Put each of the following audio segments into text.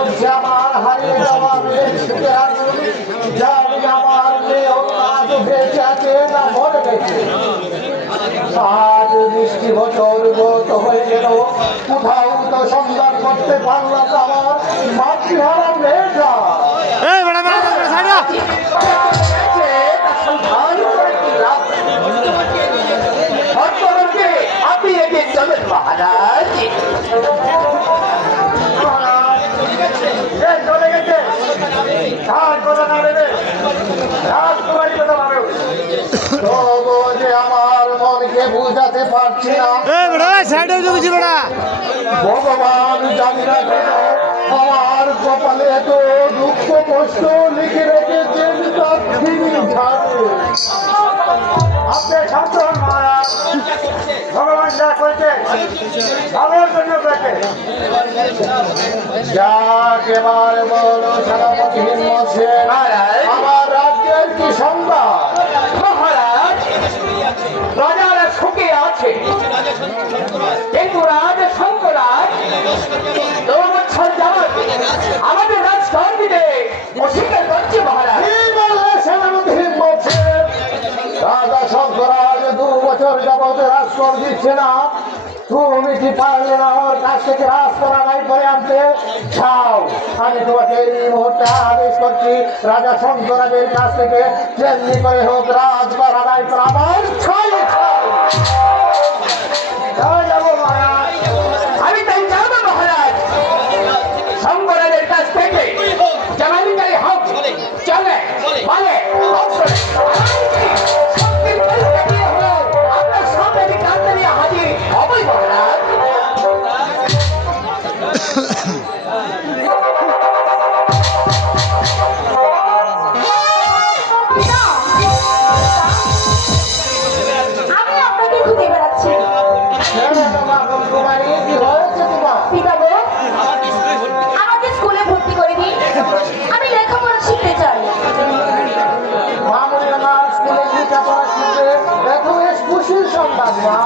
উঠছে আমার হারিয়ে যাওয়া জানি আমার মেয়েও আজ বেঁচে আছে না মরে গেছে। আজ 20 বছর গত হয়ে গেল, কোথাও তো সন্ধান করতে পারলাম না আমার মাতৃহারা মেয়েটা। আপনি এগিয়ে চলেন মহারাজ। চলে গেছে তবু যে আমার মনকে বুঝাতে পারছি না ভগবান জানি না কেন আমার কপালে এত দুঃখ কষ্ট লিখে রেখেছেন তিনি জানে। আপনি ছাত্র মহারাজ, ভগবান যা করেছে ভালোর জন্য করেছে। যাক এবার বলো সেনাপতি হিম্মত সেন, আমার রাজ্যের কি সংবাদ? মহারাজ, রাজারা সুখে আছে, কিন্তু রাজা শঙ্করাজ 2 বছর যাবৎ আমাদের রাজধানীতে অস্বীকার করছে। মহারাজ কি বললে সেনাপতি হিম্মত সেন? রাজা শঙ্করাজ 2 বছর যাবৎ রাজকর দিচ্ছে না, তুমি কি পারলে না ওর কাছ থেকে রাজ করা নাই করে আনতে? যাও, আমি তোমাকে এই মুহূর্তে আদেশ করছি রাজা শঙ্করাজের কাছ থেকে যেমনি করে হোক রাজ করা নাই করে আমার যাবো মহারাজ। আমি তাই যাবো মহারাজ, শঙ্করাজের কাছ থেকে জামানিকারী হোক চলে বলে আপনার সামনে কান্দ নিয়ে হাজির হবই মহারাজ। আমি আপনাকে খুঁজে বেড়াচ্ছি। আমাকে স্কুলে ভর্তি করে দিন, আমি লেখাপড়া শিখতে চাই। খুশির সংবাদ মা,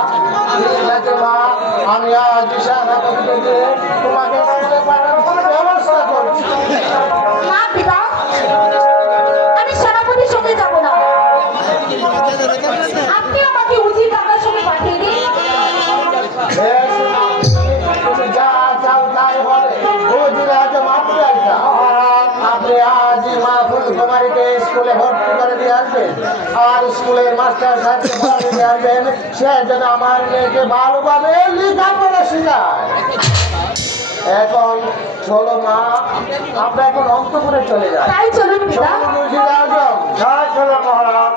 আমি আজ সেনাপতিকে তোমাকে ব্যবস্থা করছি। না পিতা, আমি সেনাপতির সঙ্গে যাব না, আপনি আমাকে উচিত আপনার সঙ্গে পাঠিয়ে দিন। যা চাও তাই হবে, আপনি আজ মা ফুলকুমারীকে স্কুলে ভর্তি করে দিয়ে আসবেন, আর স্কুলের মাস্টার সাহেবকে বলে দিয়ে আসবেন সে যেন আমার মেয়েকে ভালোভাবে লেখাপড়া শেখায়। এখন চলো মা, আমরা এখন অন্তপুরে চলে যাই। তাই চলুন পিতা। চলো মহারাজ।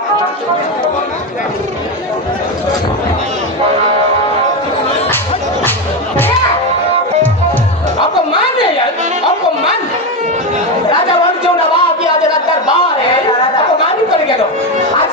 अपमान है यार, अपमान। राजा वंशों नवाब की आज रात दरबार है, अपमान ही कर गया तो। आज